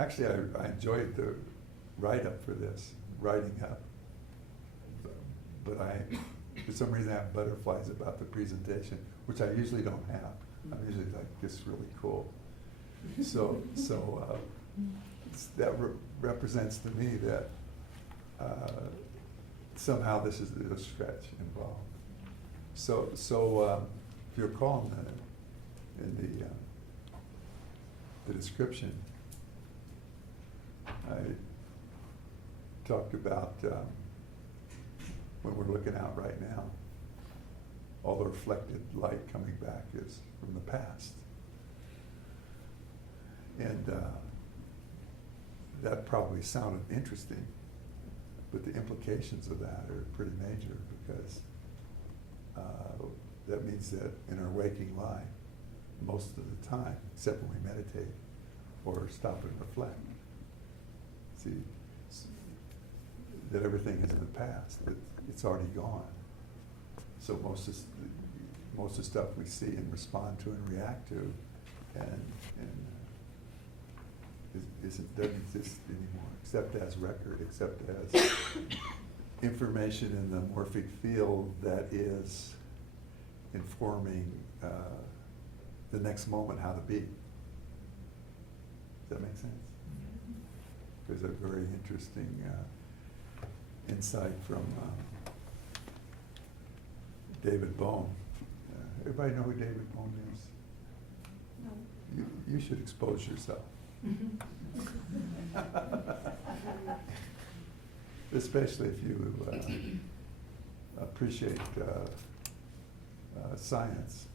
Actually, I enjoyed the write-up for this, writing up. But for some reason, I have butterflies about the presentation, which I usually don't have. I'm usually like, this is really cool. So that represents to me that somehow this is a stretch involved. So if you recall in the description, I talked about when we're looking out right now, all the reflected light coming back is from the past. And that probably sounded interesting, but the implications of that are pretty major, because that means that in our waking life, most of the time, except when we meditate or stop and reflect, see, that everything is in the past, that it's already gone. So most of the stuff we see and respond to and react to doesn't exist anymore, except as record, except as information in the morphic field that is informing the next moment how to be. Does that make sense? There's a very interesting insight from David Bohm. Everybody know who David Bohm is? No. You should expose yourself. Especially if you appreciate science,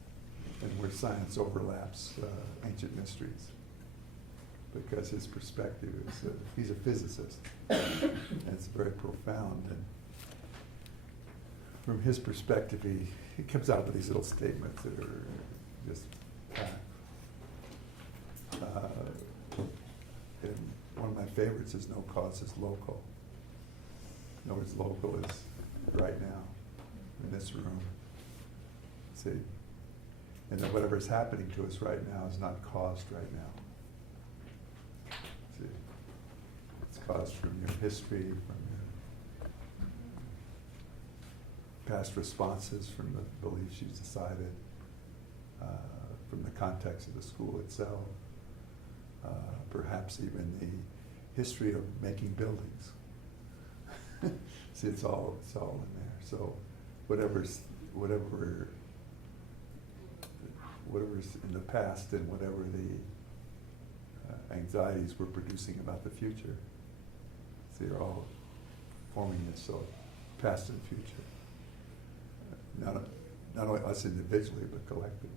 and where science overlaps ancient mysteries. Because his perspective is, he's a physicist, and it's very profound. And from his perspective, he comes out with these little statements that are just packed. And one of my favorites is no cause is local. In other words, local is right now, in this room. See? And that whatever's happening to us right now is not caused right now. See? It's caused from your history, from your past responses, from the beliefs you decided, from the context of the school itself, perhaps even the history of making buildings. See, it's all in there. So whatever's in the past, and whatever the anxieties we're producing about the future, see, they're all forming this, so past and future. Not only us individually, but collectively.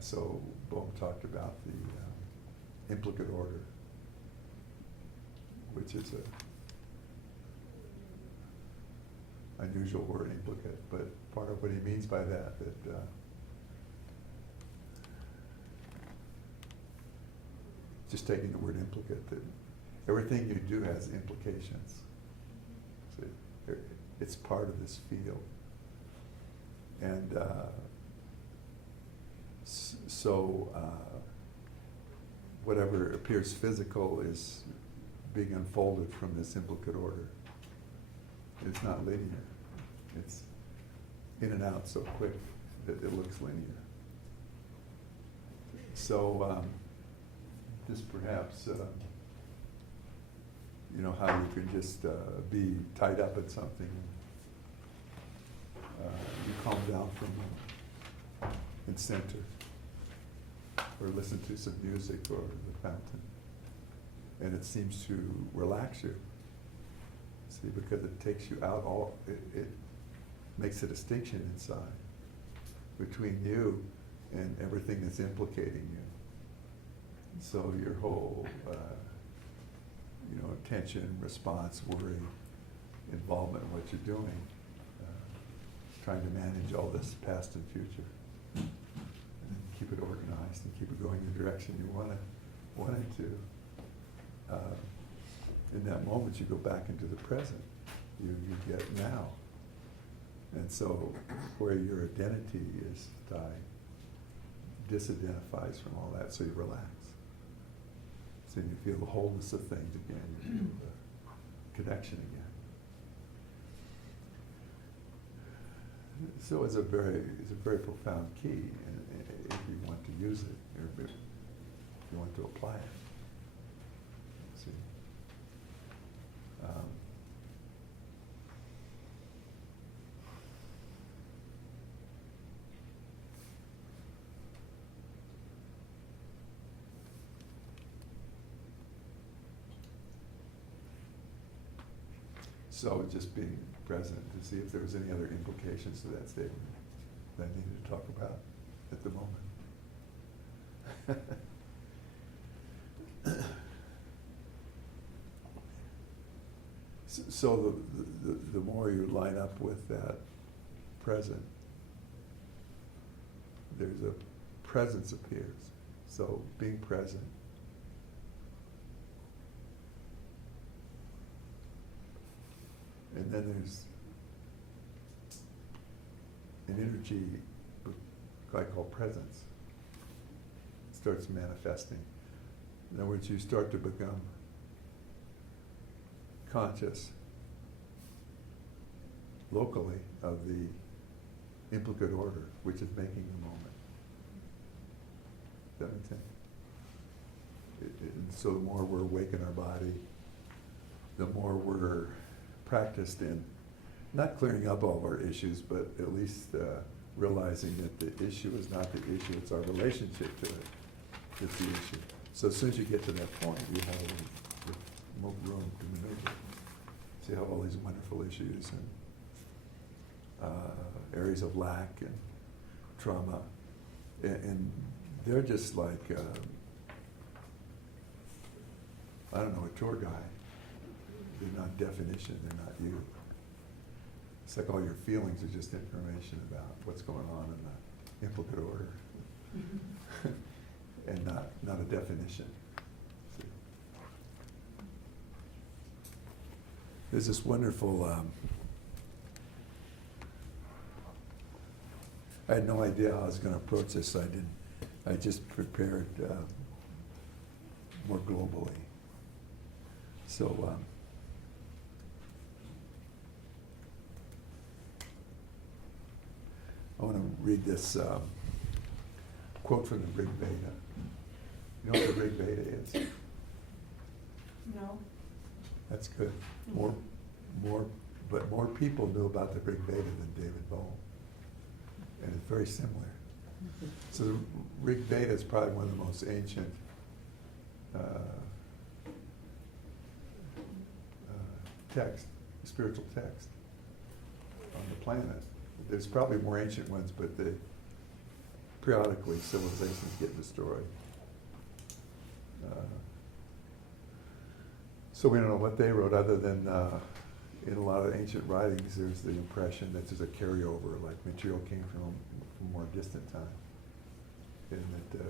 So Bohm talked about the implicate order, which is a unusual word, implicate, but part of what he means by that just taking the word implicate, that everything you do has implications. See, it's part of this field. And whatever appears physical is being unfolded from this implicate order. It's not linear. It's in and out so quick that it looks linear. So this perhaps, how you can just be tied up in something. You calm down from and center, or listen to some music or the fountain, and it seems to relax you. See, because it takes you out it makes a distinction inside between you and everything that's implicating you. So your whole, attention, response, worry, involvement in what you're doing, trying to manage all this past and future, and keep it organized and keep it going in the direction you want it to. In that moment, you go back into the present. You get now. And so where your identity is tied, disidentifies from all that, so you relax. So you feel the wholeness of things again, you feel the connection again. So it's a very profound key, if you want to use it, or if you want to apply it. See. So just being present to see if there was any other implications to that statement that I needed to talk about at the moment. So the more you line up with that present, there's a presence appears. So being present. And then there's an energy I call presence. It starts manifesting. In other words, you start to become conscious locally of the implicate order, which is making the moment. Does that make sense? And so the more we're awake in our body, the more we're practiced in not clearing up all of our issues, but at least realizing that the issue is not the issue, it's our relationship to it that's the issue. So as soon as you get to that point, you have room to maneuver. So you have all these wonderful issues and areas of lack and trauma, and they're just like, I don't know, a tour guide. They're not definition, they're not you. It's like all your feelings are just information about what's going on in the implicate order. And not a definition. See? There's this wonderful, I had no idea how I was going to approach this, so I just prepared more globally. So, I want to read this quote from the Rig Veda. You know what the Rig Veda is? No. That's good. More people knew about the Rig Veda than David Bohm. And it's very similar. So the Rig Veda is probably one of the most ancient text, spiritual text on the planet. There's probably more ancient ones, but periodically civilizations get destroyed. So we don't know what they wrote, other than in a lot of ancient writings, there's the impression that there's a carryover, like material came from a more distant time, and that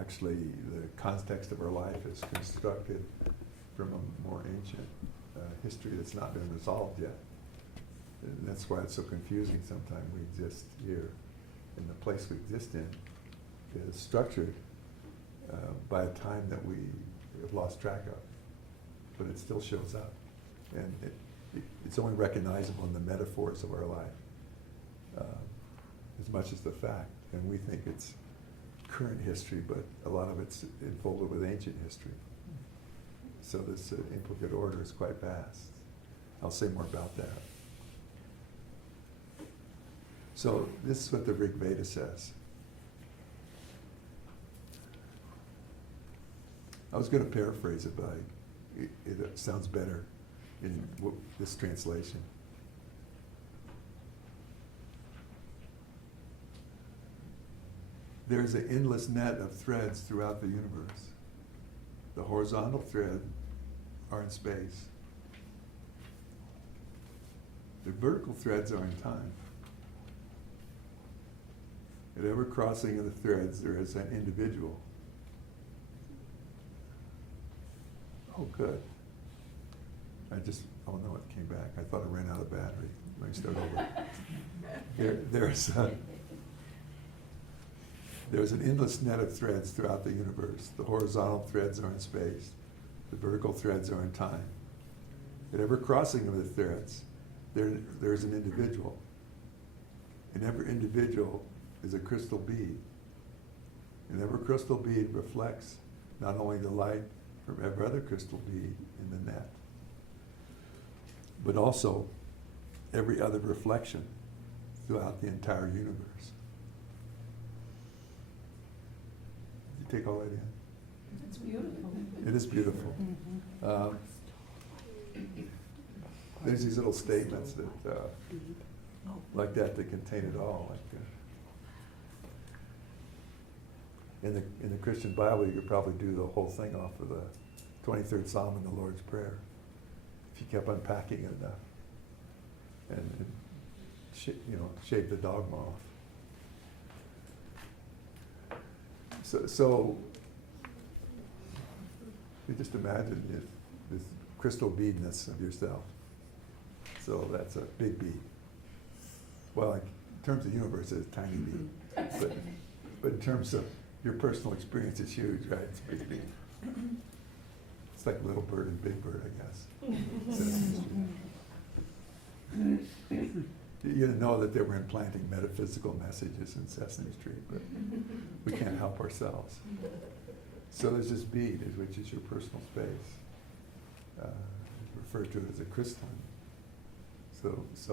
actually the context of our life is constructed from a more ancient history that's not been resolved yet. And that's why it's so confusing sometimes. We exist here, and the place we exist in is structured by a time that we have lost track of, but it still shows up. And it's only recognizable in the metaphors of our life as much as the fact. And we think it's current history, but a lot of it's enfolded with ancient history. So this implicate order is quite vast. I'll say more about that. So this is what the Rig Veda says. I was going to paraphrase it, but it sounds better in this translation. There is an endless net of threads throughout the universe. The horizontal thread are in space. The vertical threads are in time. At every crossing of the threads, there is an individual. Oh, good. Oh no, it came back. I thought I ran out of battery. Let me start over. There's There's an endless net of threads throughout the universe. The horizontal threads are in space. The vertical threads are in time. At every crossing of the threads, there's an individual. And every individual is a crystal bead. And every crystal bead reflects not only the light from every other crystal bead in the net, but also every other reflection throughout the entire universe. You take all that in? It's beautiful. It is beautiful. There's these little statements that, like that contain it all. Like, in the Christian Bible, you could probably do the whole thing off of the 23rd Psalm in the Lord's Prayer, if you kept unpacking it enough, and shave the dogma off. So you just imagine this crystal beadness of yourself. So that's a big bead. Well, in terms of the universe, it's a tiny bead. But in terms of your personal experience, it's huge, right? It's a big bead. It's like Little Bird and Big Bird, I guess. You didn't know that they were implanting metaphysical messages in Sesame Street, but we can't help ourselves. So there's this bead, which is your personal space. Referred to as a crystalline. So is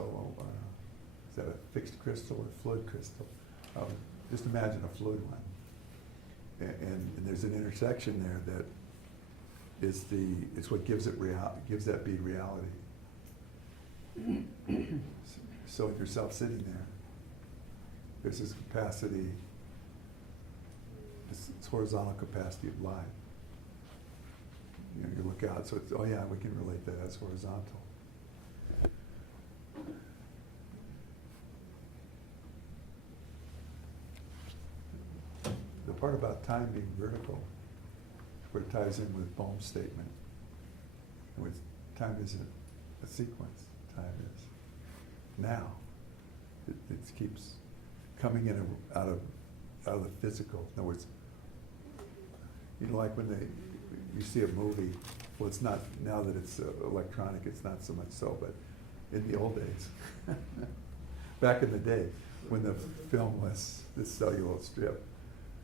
that a fixed crystal or fluid crystal? Just imagine a fluid one. And there's an intersection there that it's what gives that bead reality. So with yourself sitting there, there's this capacity, this horizontal capacity of light. You look out, so it's, oh yeah, we can relate that as horizontal. The part about time being vertical, where it ties in with Bohm's statement, in which time isn't a sequence, time is now. It keeps coming in out of the physical. In other words, like when you see a movie, well, it's not, now that it's electronic, it's not so much so, but in the old days, back in the day, when the film was this celluloid strip,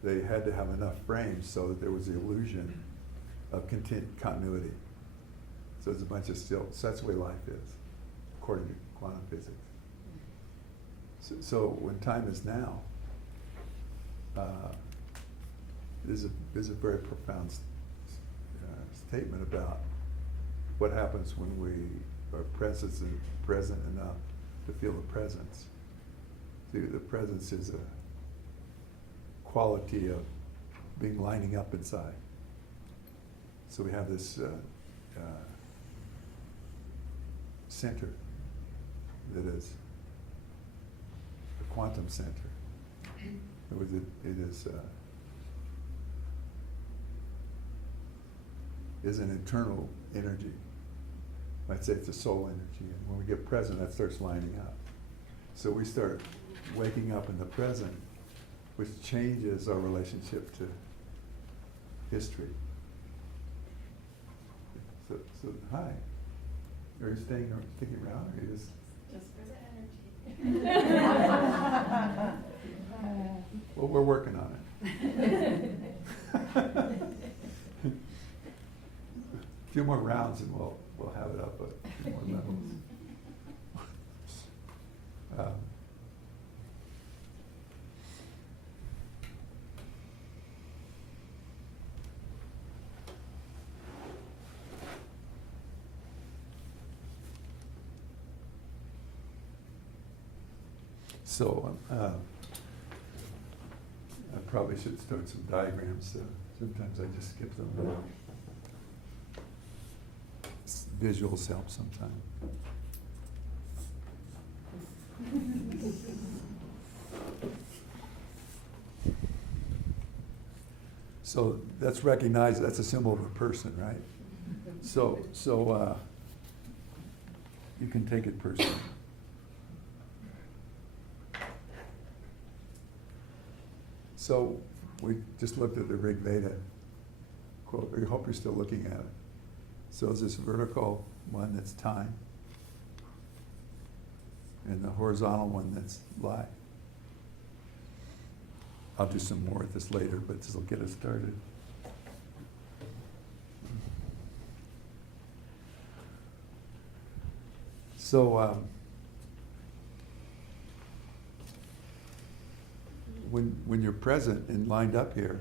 they had to have enough frames so that there was the illusion of continuity. So there's a bunch of stills. So that's the way life is, according to quantum physics. So when time is now, there's a very profound statement about what happens when we are present enough to feel the presence. See, the presence is a quality of being lining up inside. So we have this center that is a quantum center. Is an internal energy. I'd say it's a soul energy. And when we get present, that starts lining up. So we start waking up in the present, which changes our relationship to history. So hi. Are you sticking around, or are you just for the energy. Well, we're working on it. A few more rounds and we'll have it up a few more levels. So I probably should start some diagrams. Sometimes I just skip them. Visuals help sometimes. So that's recognized. That's a symbol of a person, right? So you can take it personally. So we just looked at the Rig Veda quote. I hope you're still looking at it. So there's this vertical one that's time, and the horizontal one that's life. I'll do some more at this later, but this will get us started. So when you're present and lined up here,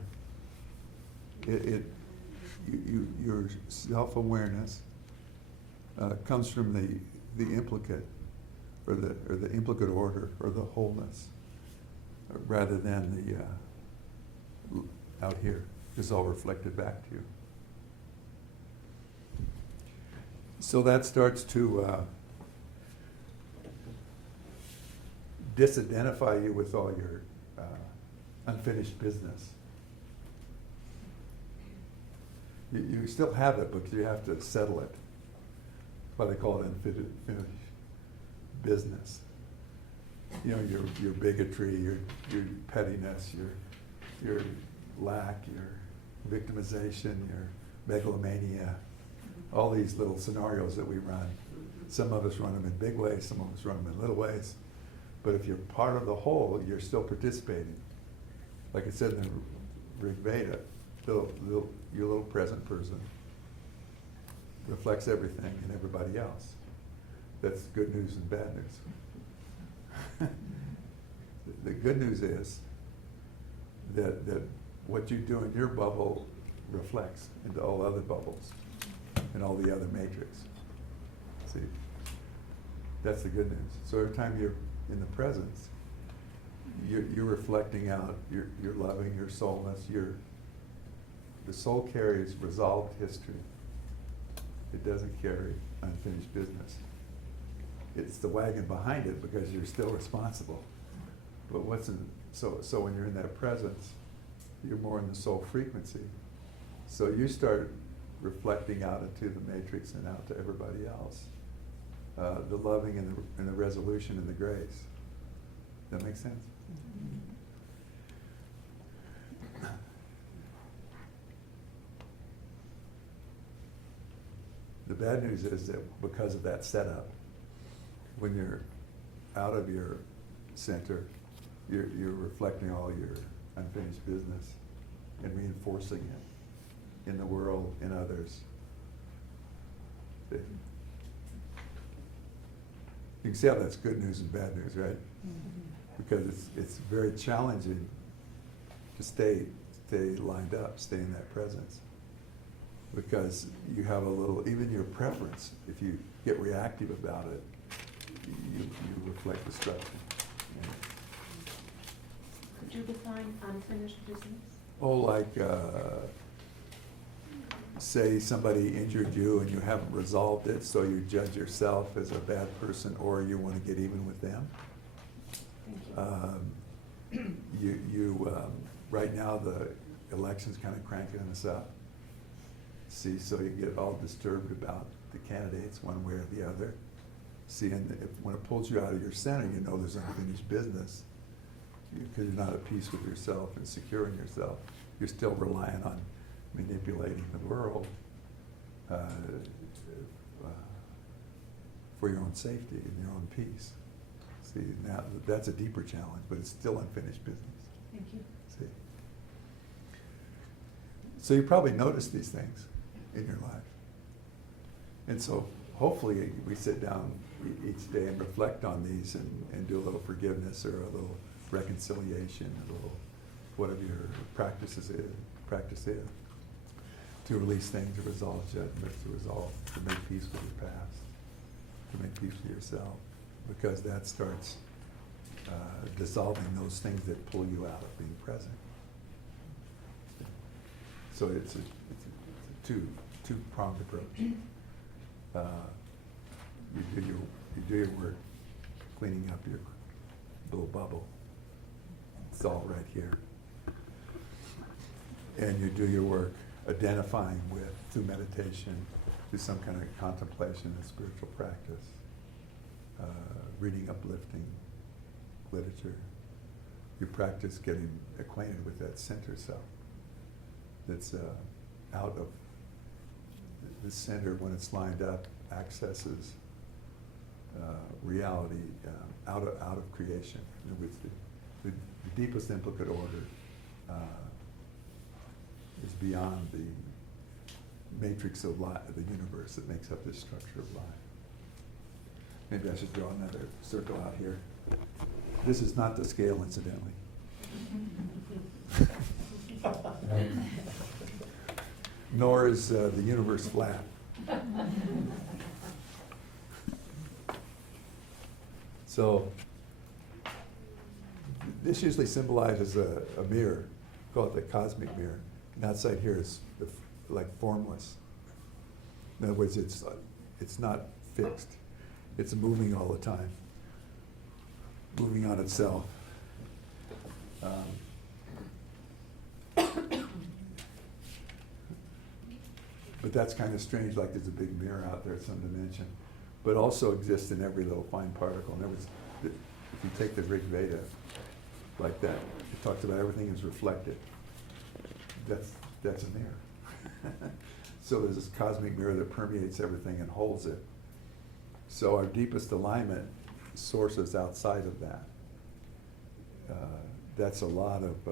your self-awareness comes from the implicate, or the implicate order, or the wholeness, rather than the out here. It's all reflected back to you. So that starts to disidentify you with all your unfinished business. You still have it, but you have to settle it. That's why they call it unfinished business. You know, your bigotry, your pettiness, your lack, your victimization, your megalomania, all these little scenarios that we run. Some of us run them in big ways, some of us run them in little ways. But if you're part of the whole, you're still participating. Like I said in the Rig Veda, your little present person reflects everything in everybody else. That's good news and bad news. The good news is that what you do in your bubble reflects into all other bubbles and all the other matrix. See, that's the good news. So every time you're in the presence, you're reflecting out, you're loving your soulness. The soul carries resolved history. It doesn't carry unfinished business. It's the wagon behind it because you're still responsible. But so when you're in that presence, you're more in the soul frequency. So you start reflecting out into the matrix and out to everybody else. The loving and the resolution and the grace. That makes sense? The bad news is that because of that setup, when you're out of your center, you're reflecting all your unfinished business and reinforcing it in the world, in others. You can see how that's good news and bad news, right? Because it's very challenging to stay lined up, stay in that presence. Because you have a little, even your preference, if you get reactive about it, you reflect destruction. Yeah. Could you define unfinished business? Oh, like, say somebody injured you and you haven't resolved it, so you judge yourself as a bad person, or you want to get even with them. Thank you. Right now the election's kind of cranking us up. See, so you get all disturbed about the candidates one way or the other. See, and when it pulls you out of your center, you know there's unfinished business. Because you're not at peace with yourself and secure in yourself. You're still relying on manipulating the world for your own safety and your own peace. See, now that's a deeper challenge, but it's still unfinished business. Thank you. See? So you probably notice these things in your life. And so hopefully we sit down each day and reflect on these and do a little forgiveness or a little reconciliation, a little whatever your practice is, to release things, to resolve judgments, to make peace with your past, to make peace with yourself, because that starts dissolving those things that pull you out of being present. So it's a two-pronged approach. You do your work cleaning up your little bubble. It's all right here. And you do your work identifying with, through meditation, through some kind of contemplation and spiritual practice, reading uplifting literature, you practice getting acquainted with that center self that's out of the center. When it's lined up, accesses reality out of creation. In other words, the deepest implicate order is beyond the matrix of life, the universe that makes up this structure of life. Maybe I should draw another circle out here. This is not the scale, incidentally. Nor is the universe flat. So this usually symbolizes a mirror. Call it the cosmic mirror. And outside here is like formless. In other words, it's not fixed. It's moving all the time, moving on itself. But that's kind of strange, like there's a big mirror out there at some dimension, but also exists in every little fine particle. In other words, if you take the Rig Veda like that, it talks about everything is reflected. That's a mirror. So there's this cosmic mirror that permeates everything and holds it. So our deepest alignment sources outside of that. That's a lot of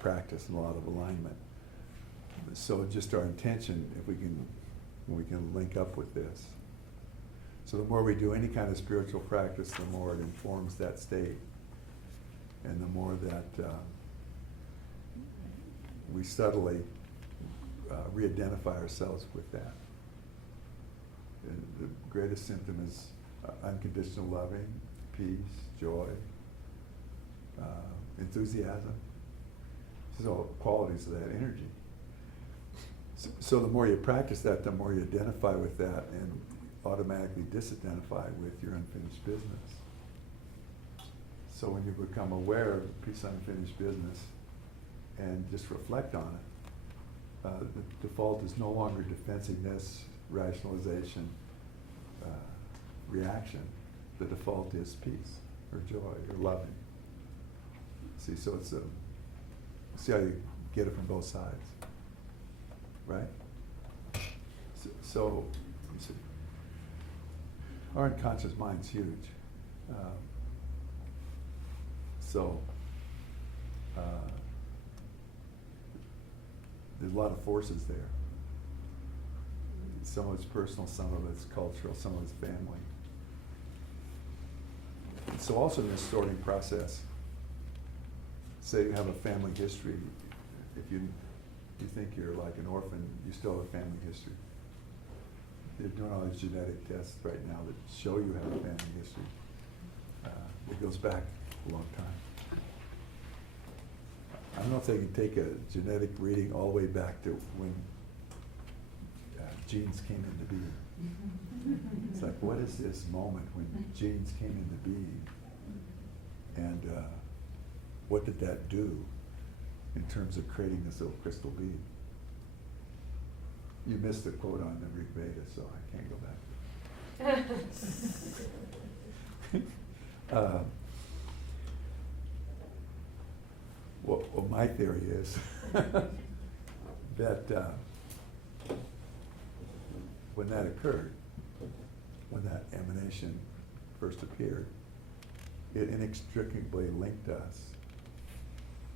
practice and a lot of alignment. So just our intention, if we can link up with this. So the more we do any kind of spiritual practice, the more it informs that state, and the more that we subtly re-identify ourselves with that. And the greatest symptom is unconditional loving, peace, joy, enthusiasm. These are all qualities of that energy. So the more you practice that, the more you identify with that and automatically disidentify with your unfinished business. So when you become aware of a piece of unfinished business and just reflect on it, the default is no longer defensiveness, rationalization, reaction. The default is peace or joy or loving. See, so it's see how you get it from both sides, right? So you see, our unconscious mind's huge. There's a lot of forces there. Some of it's personal, some of it's cultural, some of it's family. So also in this sorting process, say you have a family history, if you think you're like an orphan, you still have a family history. They're doing all these genetic tests right now that show you have a family history. It goes back a long time. I don't know if they can take a genetic reading all the way back to when genes came into being. It's like, what is this moment when genes came into being? And what did that do in terms of creating this little crystal being? You missed the quote on the Rig Veda, so I can't go back. Well, my theory is that when that occurred, when that emanation first appeared, it inextricably linked us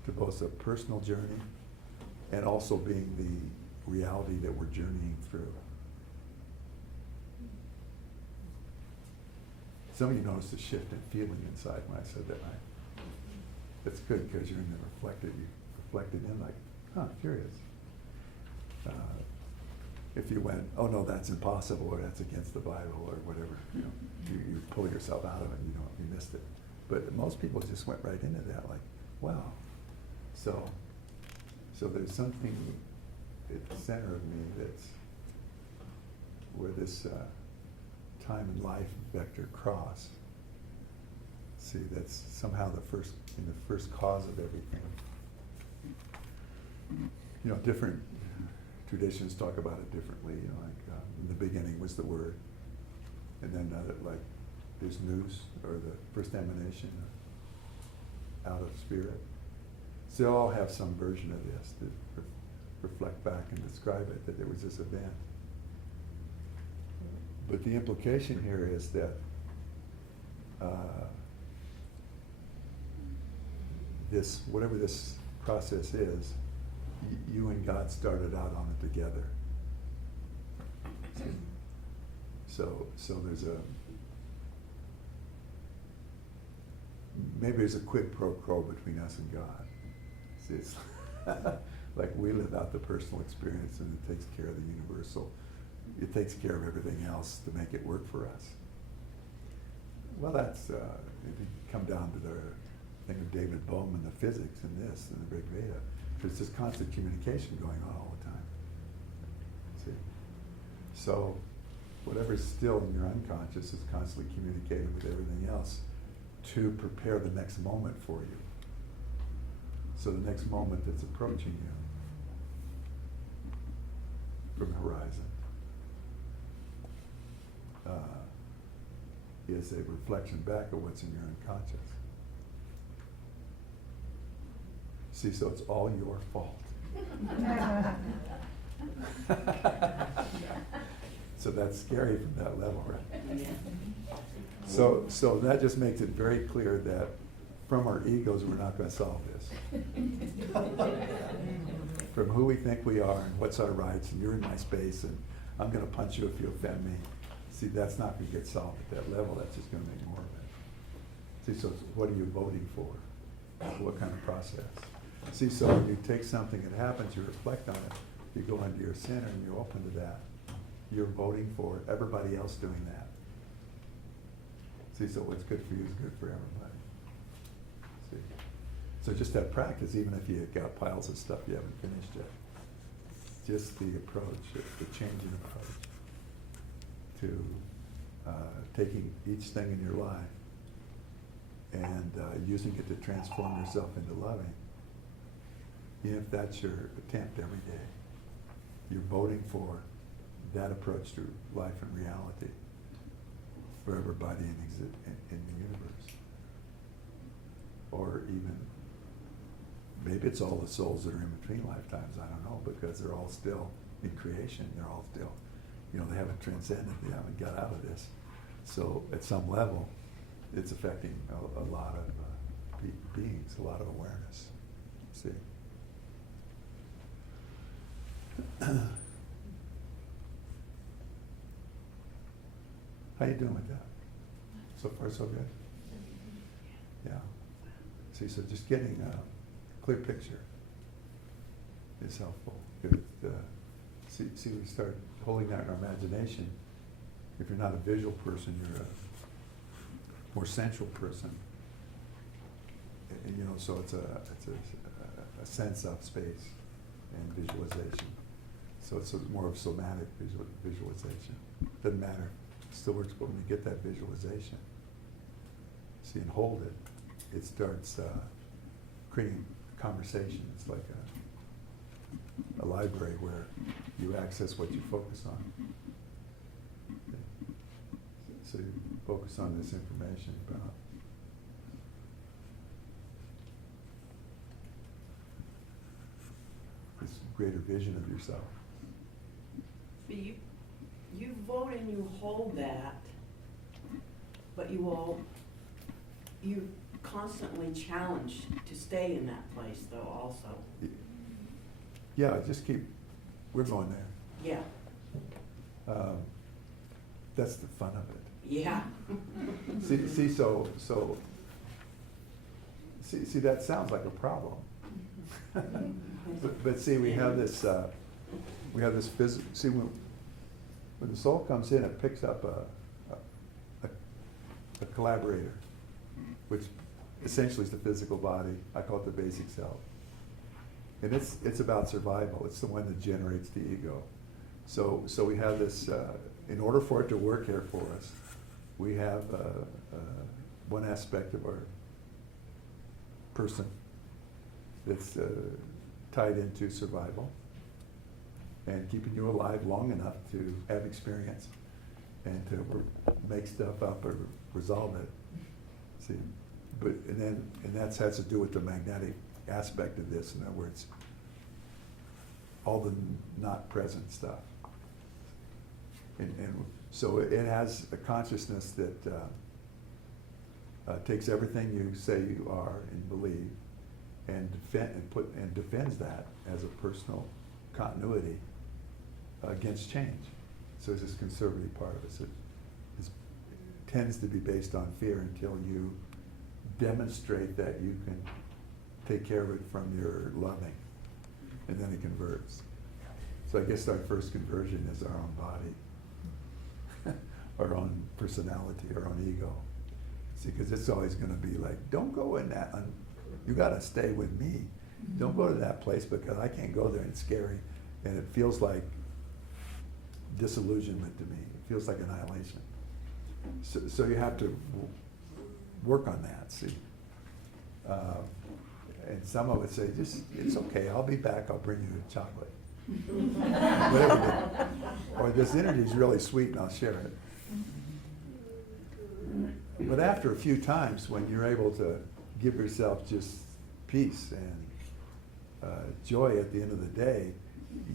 to both a personal journey and also being the reality that we're journeying through. Some of you noticed a shift in feeling inside when I said that, right? That's good because you're in the reflected. You reflected in like, huh, curious. If you went, oh no, that's impossible, or that's against the Bible, or whatever, you pull yourself out of it. You missed it. But most people just went right into that, like, wow. So there's something at the center of me that's where this time and life vector cross. See, that's somehow the first cause of everything. Different traditions talk about it differently. Like in the beginning was the Word, and then like is nous, or the first emanation out of spirit. So they all have some version of this to reflect back and describe it, that there was this event. But the implication here is that this, whatever this process is, you and God started out on it together. So there's maybe there's a quid pro quo between us and God. See, it's like we live out the personal experience, and it takes care of the universal. It takes care of everything else to make it work for us. Well, that's, if you come down to the thing of David Bohm and the physics and this and the Rig Veda, there's this constant communication going on all the time. See? So whatever's still in your unconscious is constantly communicating with everything else to prepare the next moment for you. So the next moment that's approaching you from the horizon is a reflection back of what's in your unconscious. See, so it's all your fault. So that's scary from that level, right? So that just makes it very clear that from our egos, we're not going to solve this. From who we think we are and what's our rights, and you're in my space, and I'm going to punch you if you offend me. See, that's not going to get solved at that level. That's just going to make more of it. See, so what are you voting for? What kind of process? See, so when you take something that happens, you reflect on it, you go into your center and you're open to that. You're voting for everybody else doing that. See, so what's good for you is good for everybody. See? So just that practice, even if you got piles of stuff you haven't finished yet. Just the approach, the changing approach to taking each thing in your life and using it to transform yourself into loving. Even if that's your attempt every day, you're voting for that approach to life and reality for everybody in the universe. Or even, maybe it's all the souls that are in between lifetimes, I don't know, because they're all still in creation, they're all still, they haven't transcended, they haven't got out of this. So at some level, it's affecting a lot of beings, a lot of awareness. See? How you doing with that? So far, so good? Yeah. See, so just getting a clear picture is helpful. See, we start holding that in our imagination. If you're not a visual person, you're a more sensual person. And, so it's a sense of space and visualization. So it's more of somatic visualization. Doesn't matter. It still works, but when you get that visualization, see, and hold it, it starts creating conversation. It's like a library where you access what you focus on. So you focus on this information about this greater vision of yourself. So you vote and you hold that, but you constantly challenge to stay in that place though also. Yeah, we're going there. Yeah. That's the fun of it. Yeah. See, that sounds like a problem. but see, we have this see, when the soul comes in, it picks up a collaborator, which essentially is the physical body. I call it the basic self. And it's about survival. It's the one that generates the ego. So we have this, in order for it to work here for us, we have one aspect of our person that's tied into survival and keeping you alive long enough to have experience and to make stuff up or resolve it. See, but, and that has to do with the magnetic aspect of this, in other words, all the not present stuff. And so it has a consciousness that takes everything you say you are and believe and defends that as a personal continuity against change. So it's this conservative part of it. So it tends to be based on fear until you demonstrate that you can take care of it from your loving, and then it converts. So I guess our first conversion is our own body, our own personality, our own ego. See, because it's always going to be like, don't go in that, you got to stay with me. Don't go to that place because I can't go there and it's scary. And it feels like disillusionment to me. It feels like annihilation. So you have to work on that, see. And some of it say, just, it's okay, I'll be back, I'll bring you a chocolate. Whatever. Or this energy is really sweet and I'll share it. But after a few times, when you're able to give yourself just peace and joy at the end of the day,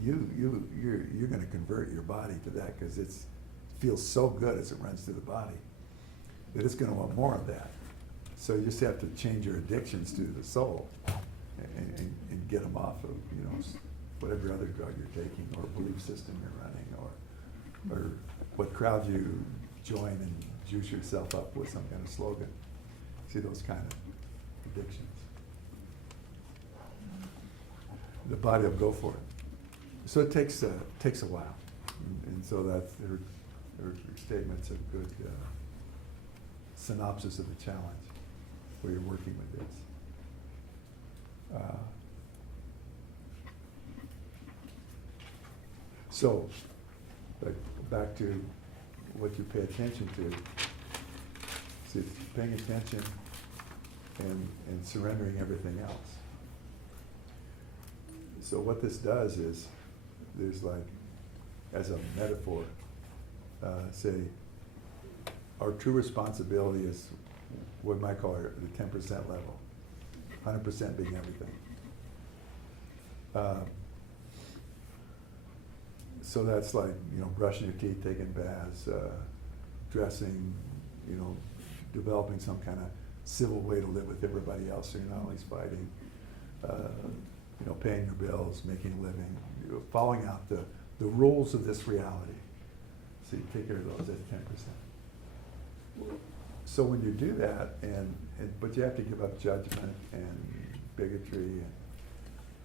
you're going to convert your body to that, because it feels so good as it runs through the body that it's going to want more of that. So you just have to change your addictions to the soul and get them off of, you know, whatever other drug you're taking or belief system you're running, or what crowd you join and juice yourself up with some kind of slogan. See, those kind of addictions. The body will go for it. So it takes a while, and so that's her statement's a good synopsis of the challenge where you're working with this. So, back to what you pay attention to. See, it's paying attention and surrendering everything else. So what this does is, there's like, as a metaphor, say, our true responsibility is what we might call the 10% level, 100% being everything. So that's like, you know, brushing your teeth, taking baths, dressing, you know, developing some kind of civil way to live with everybody else, so you're not always fighting, you know, paying your bills, making a living, you know, following out the rules of this reality. So you take care of those at 10%. So when you do that, but you have to give up judgment and bigotry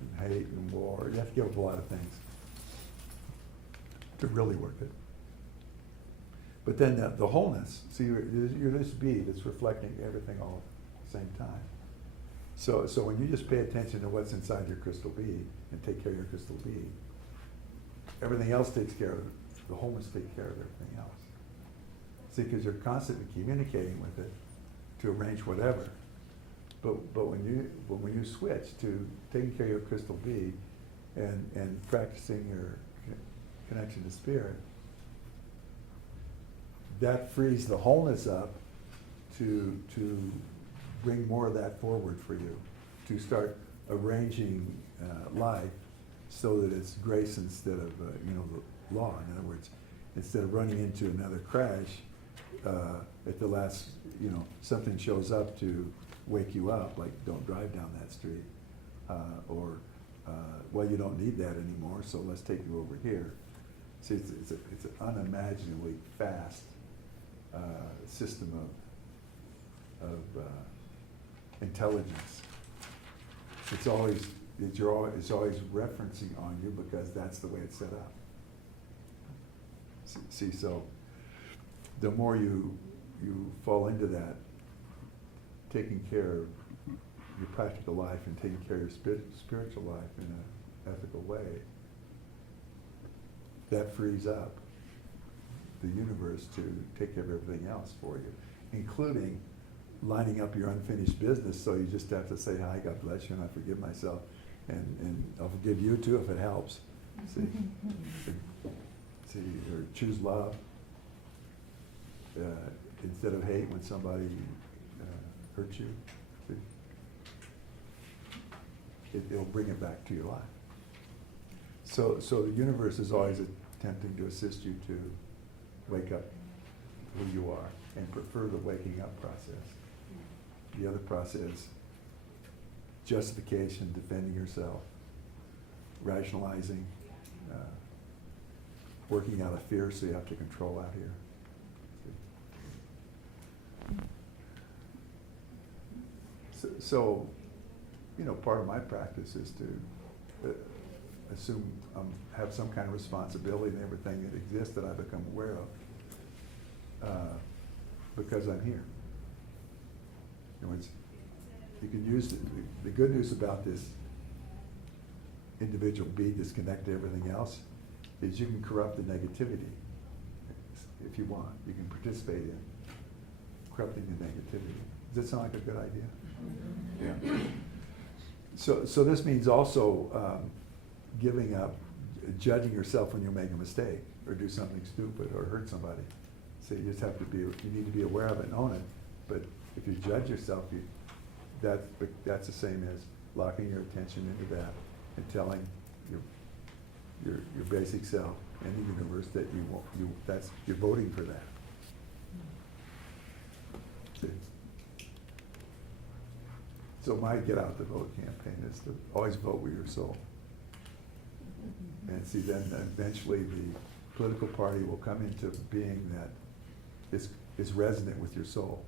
and hate and war. You have to give up a lot of things to really work it. But then the wholeness, see, you're this bead that's reflecting everything all at the same time. So when you just pay attention to what's inside your crystal bead and take care of your crystal bead, everything else takes care of, the wholeness takes care of everything else. See, because you're constantly communicating with it to arrange whatever. But when you switch to taking care of your crystal bead and practicing your connection to spirit, that frees the wholeness up to bring more of that forward for you, to start arranging life so that it's grace instead of you know, the law. In other words, instead of running into another crash at the last, you know, something shows up to wake you up, like don't drive down that street, or well, you don't need that anymore, so let's take you over here. See, it's an unimaginably fast system of intelligence. It's always referencing on you because that's the way it's set up. See, so the more you fall into that, taking care of your practical life and taking care of your spiritual life in an ethical way, that frees up the universe to take care of everything else for you, including lining up your unfinished business. So you just have to say, hi, God bless you, and I forgive myself, and I'll forgive you too if it helps. See, or choose love. instead of hate when somebody hurts you, it'll bring it back to your life. So the universe is always attempting to assist you to wake up who you are, and prefer the waking up process. The other process, justification, defending yourself, rationalizing, working out of fear, so you have to control out here. So, part of my practice is to assume have some kind of responsibility in everything that exists that I become aware of, because I'm here. You can use the good news about this individual be disconnected to everything else is you can corrupt the negativity if you want. You can participate in corrupting the negativity. Does that sound like a good idea? Yeah. So this means also giving up, judging yourself when you make a mistake or do something stupid or hurt somebody. So you just have to you need to be aware of it and own it. But if you judge yourself, that's the same as locking your attention into that and telling your basic self and the universe that you're voting for that. See? So my get out the vote campaign is to always vote with your soul. And see, then eventually the political party will come into being that is resonant with your soul.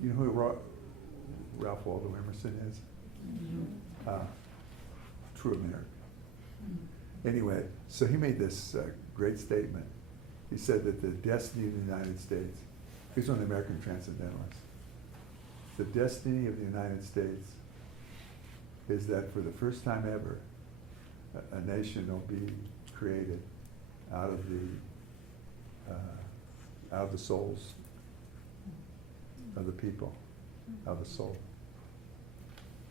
You know who Ralph Waldo Emerson is? True American. Anyway, so he made this great statement. He said that the destiny of the United States, he's one of the American transcendentalists, the destiny of the United States is that for the first time ever, a nation will be created out of the souls of the people, of the soul.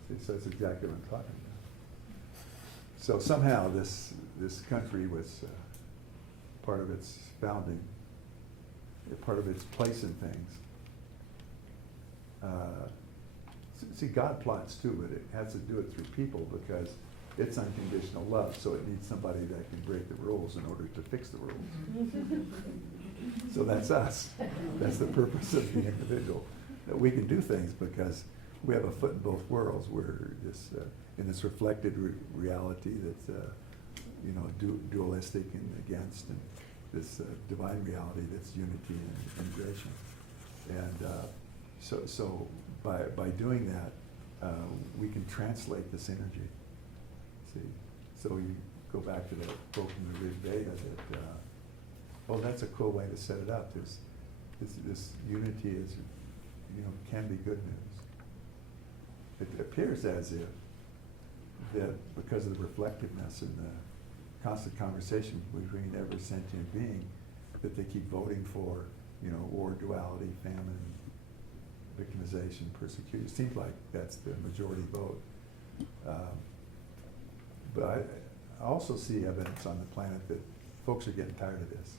See, so that's exactly what I'm talking about. So somehow this country was part of its founding, part of its place in things. See, God plots too, but it has to do it through people because it's unconditional love, so it needs somebody that can break the rules in order to fix the rules. So that's us. That's the purpose of the individual. That we can do things because we have a foot in both worlds. We're in this reflected reality that's dualistic and against, and this divine reality that's unity and integration. And so by doing that, we can translate this energy. See, so you go back to that quote from the Rig Veda that, that's a cool way to set it up. This unity is, can be good news. It appears as if that because of the reflectiveness and the constant conversation between every sentient being, that they keep voting for, war, duality, famine, victimization, persecution. It seems like that's the majority vote. But I also see evidence on the planet that folks are getting tired of this,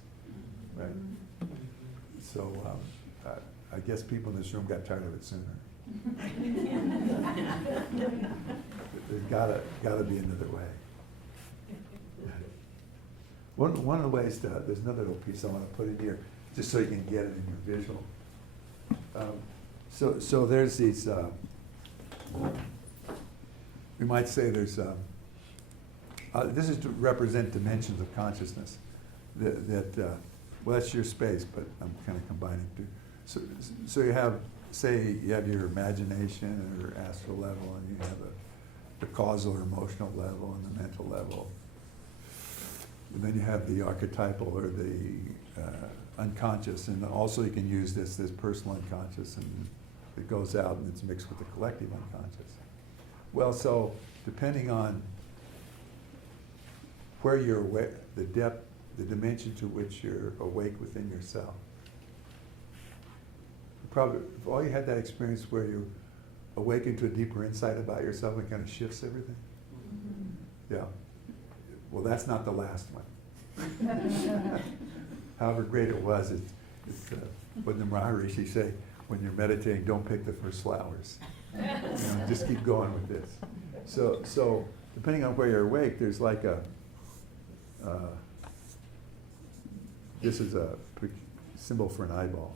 right? So I guess people in this room got tired of it sooner. There's gotta be another way. One of the ways there's another little piece I want to put in here, just so you can get it in your visual. So there's these, we might say there's, this is to represent dimensions of consciousness. That's your space, but I'm kind of combining two. So you have, say you have your imagination or astral level, and you have the causal or emotional level and the mental level. And then you have the archetypal or the unconscious, and also you can use this personal unconscious, and it goes out and it's mixed with the collective unconscious. Well, so depending on where you're aware, the depth, the dimension to which you're awake within yourself. Probably, if all you had that experience where you awaken to a deeper insight about yourself and kind of shifts everything. Yeah. Well, that's not the last one. However great it was, it's what the Maharishi say, when you're meditating, don't pick the first flowers. You know, just keep going with this. So depending on where you're awake, there's like this is a symbol for an eyeball.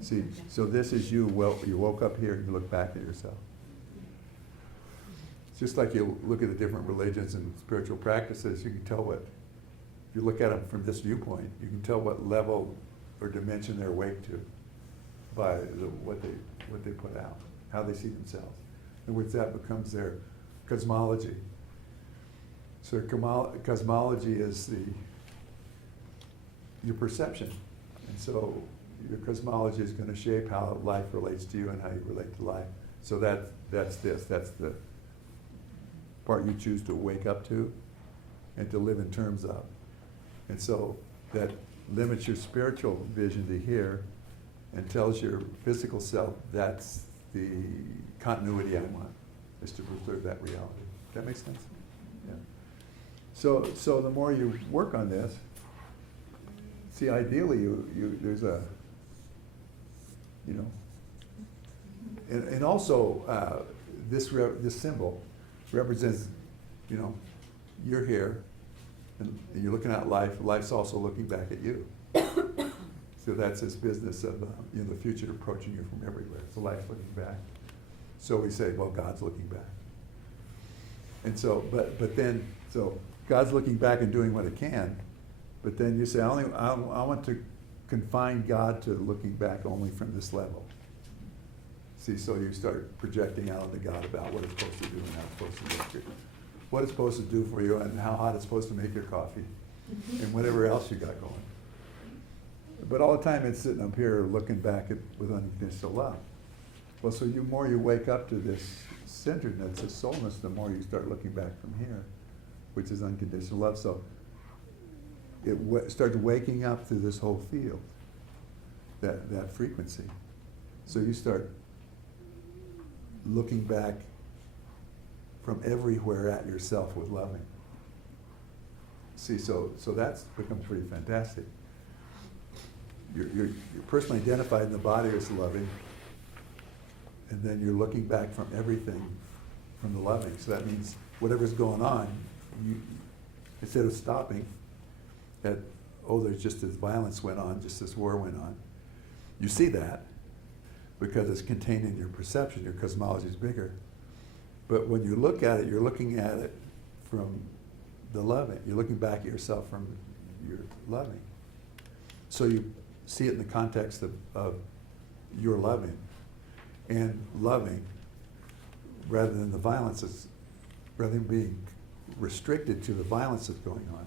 See, so this is you. Well, you woke up here and you look back at yourself. It's just like you look at the different religions and spiritual practices. You can tell what, if you look at them from this viewpoint, you can tell what level or dimension they're awake to by what they put out, how they see themselves. In other words, that becomes their cosmology. So cosmology is your perception. And so your cosmology is going to shape how life relates to you and how you relate to life. So that's the part you choose to wake up to and to live in terms of. And so that limits your spiritual vision to here and tells your physical self that's the continuity I want, is to preserve that reality. That makes sense? Yeah. So the more you work on this, see, ideally there's a, you know, and also this symbol represents, you know, you're here and you're looking at life. Life's also looking back at you. So that's this business of you know, the future approaching you from everywhere. So life's looking back. So we say, well, God's looking back. And so, but then, so God's looking back and doing what it can. But then you say, I want to confine God to looking back only from this level. See, so you start projecting out into God about what it's supposed to do and how it's supposed to make it, what it's supposed to do for you and how hot it's supposed to make your coffee and whatever else you got going. But all the time it's sitting up here looking back with unconditional love. Well, so the more you wake up to this centeredness, this soulness, the more you start looking back from here, which is unconditional love. So it starts waking up through this whole field, that frequency. So you start looking back from everywhere at yourself with loving. See, so that's becomes pretty fantastic. You're personally identified in the body as loving, and then you're looking back from everything from the loving. So that means whatever's going on, you, instead of stopping at, oh, there's just this violence went on, just this war went on, you see that because it's contained in your perception, your cosmology is bigger. But when you look at it, you're looking at it from the loving. You're looking back at yourself from your loving. So you see it in the context of your loving. And loving, rather than the violence, rather than being restricted to the violence that's going on.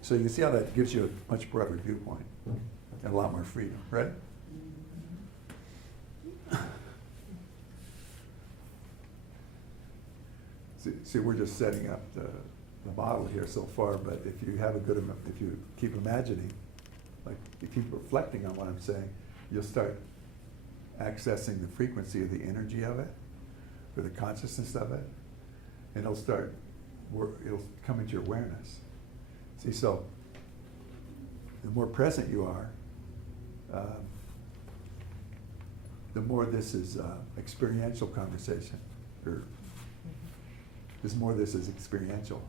So you can see how that gives you a much broader viewpoint and a lot more freedom, right? See, we're just setting up the model here so far, but if you have if you keep imagining, like you keep reflecting on what I'm saying, you'll start accessing the frequency of the energy of it, or the consciousness of it, and it'll come into your awareness. See, so the more present you are, the more this is experiential conversation, or the more this is experiential.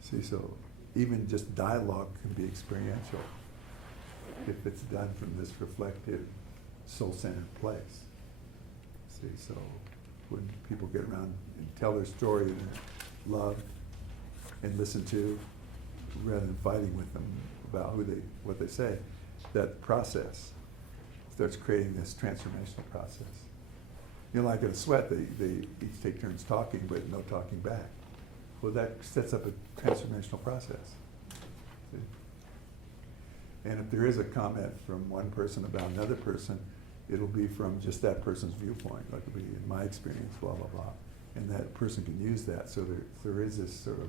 See, so even just dialogue can be experiential if it's done from this reflective, soul-centered place. See, so when people get around and tell their story and love and listen to, rather than fighting with them about what they say, that process starts creating this transformational process. You know, like in a sweat, they each take turns talking, but no talking back. Well, that sets up a transformational process. See? And if there is a comment from one person about another person, it'll be from just that person's viewpoint. Like it'll be, in my experience, blah, blah, blah. And that person can use that. So there is this sort of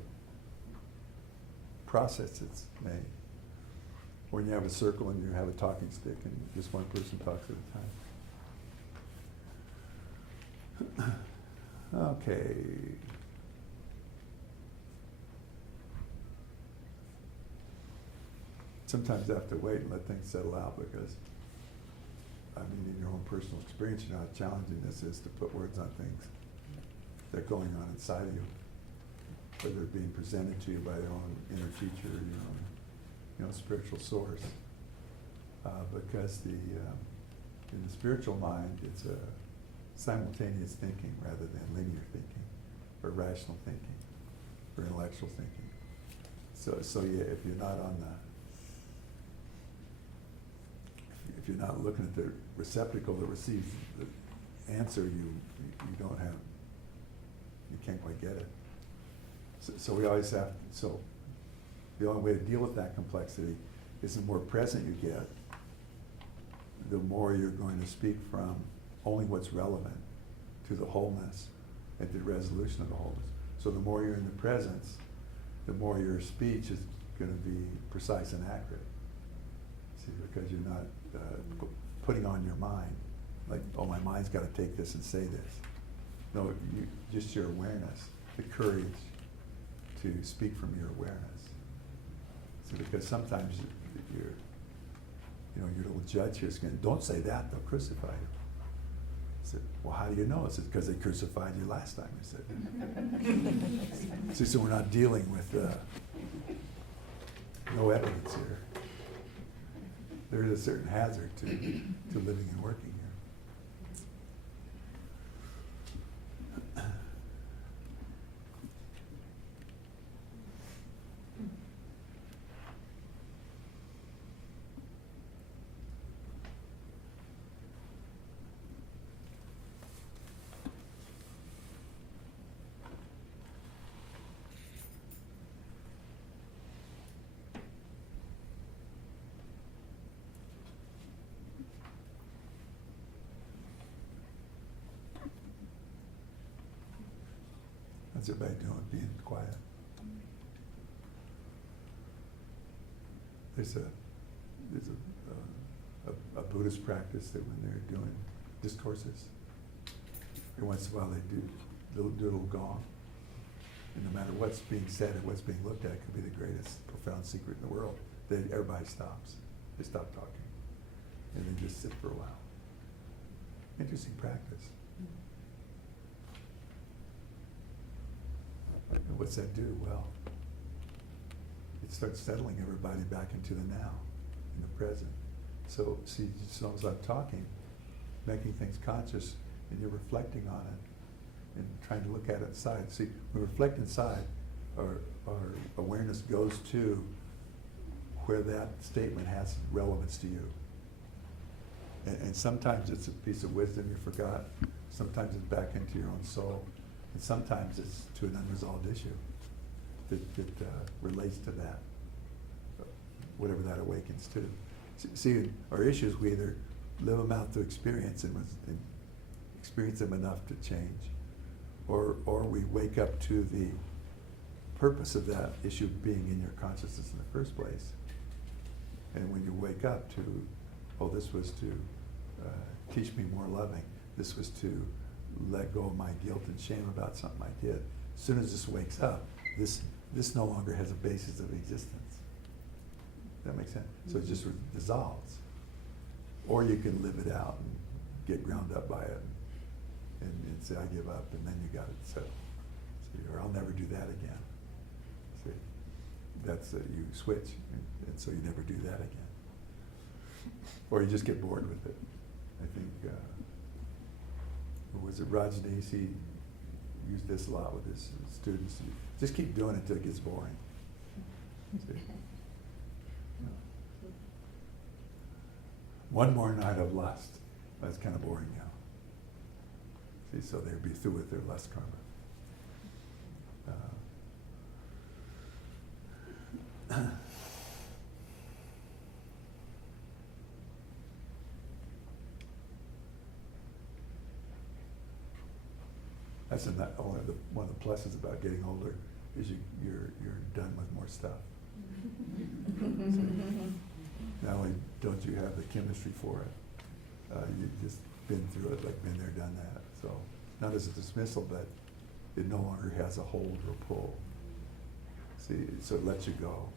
process that's made. Or you have a circle and you have a talking stick and just one person talks at a time. Okay. sometimes you have to wait and let things settle out, because, I mean, in your own personal experience, you know how challenging this is to put words on things that are going on inside of you, whether they're being presented to you by your own inner teacher or your own, spiritual source. Because in the spiritual mind, it's a simultaneous thinking rather than linear thinking, or rational thinking, or intellectual thinking. So yeah, if you're not on if you're not looking at the receptacle that receives the answer, you can't quite get it. So we always have, so the only way to deal with that complexity is the more present you get, the more you're going to speak from only what's relevant to the wholeness and the resolution of the wholeness. So the more you're in the presence, the more your speech is going to be precise and accurate. See, because you're not putting on your mind, like, oh, my mind's got to take this and say this. No, just your awareness, the courage to speak from your awareness. So because sometimes your little judge here is going, don't say that, they'll crucify you. I said, well, how do you know? I said, because they crucified you last time. I said. See, so we're not dealing with no evidence here. There is a certain hazard to living and working here. How's everybody doing, being quiet? There's a Buddhist practice that when they're doing discourses, every once in a while they'll do a little gong. And no matter what's being said and what's being looked at, it could be the greatest, profound secret in the world. Everybody stops. They stop talking. And they just sit for a while. Interesting practice. And what's that do? Well, it starts settling everybody back into the now, in the present. So, see, as long as I'm talking, making things conscious, and you're reflecting on it, and trying to look at it inside. See, when we reflect inside, our awareness goes to where that statement has relevance to you. And sometimes it's a piece of wisdom you forgot. Sometimes it's back into your own soul. And sometimes it's to an unresolved issue that relates to that, whatever that awakens to. See, our issues, we either live them out through experience and experience them enough to change, or we wake up to the purpose of that issue being in your consciousness in the first place. And when you wake up to, oh, this was to teach me more loving, this was to let go of my guilt and shame about something I did. As soon as this wakes up, this no longer has a basis of existence. That makes sense? So it just dissolves. Or you can live it out and get ground up by it and say, I give up, and then you got it settled. See, or I'll never do that again. See, that's you switch, and so you never do that again. Or you just get bored with it. I think, or was it Rajneesh? He used this a lot with his students. You just keep doing it until it gets boring. See? No. One more night of lust. That's kind of boring now. See, so they'd be through with their lust karma. That's one of the pluses about getting older is you're done with more stuff. So, not only don't you have the chemistry for it, you've just been through it, like been there, done that. So not as a dismissal, but it no longer has a hold or pull. See, so it lets you go,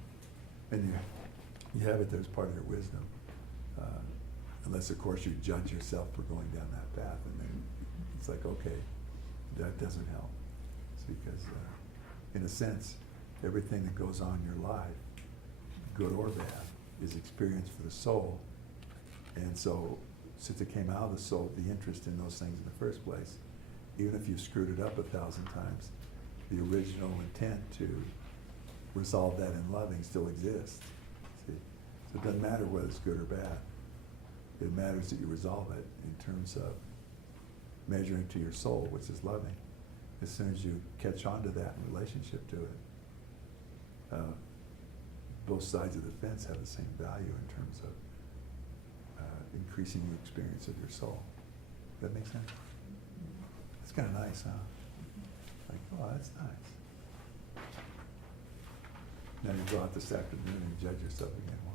and You have it there as part of your wisdom. Unless, of course, you judge yourself for going down that path, and then it's like, okay, that doesn't help. It's because, in a sense, everything that goes on in your life, good or bad, is experience for the soul. And so, since it came out of the soul, the interest in those things in the first place, even if you've screwed it up 1,000 times, the original intent to resolve that in loving still exists. See? So it doesn't matter whether it's good or bad. It matters that you resolve it in terms of measuring to your soul, which is loving. As soon as you catch on to that in relationship to it, both sides of the fence have the same value in terms of increasing your experience of your soul. Does that make sense? It's kind of nice, huh? Like, oh, that's nice. Now you go out this afternoon and judge yourself again, watch.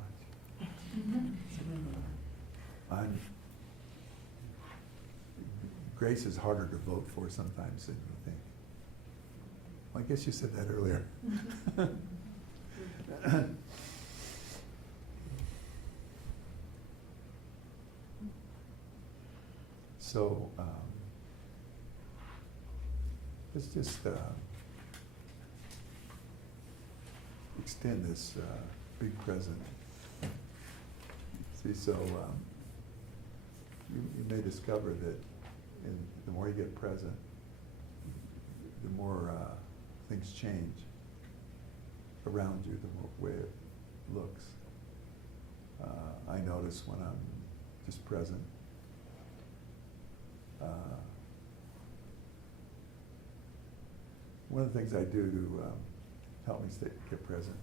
Grace is harder to vote for sometimes than you think. Well, I guess you said that earlier. So, let's just extend this big present. See, so you may discover that the more you get present, the more things change around you, the way it looks. I notice when I'm just present, one of the things I do to help me get present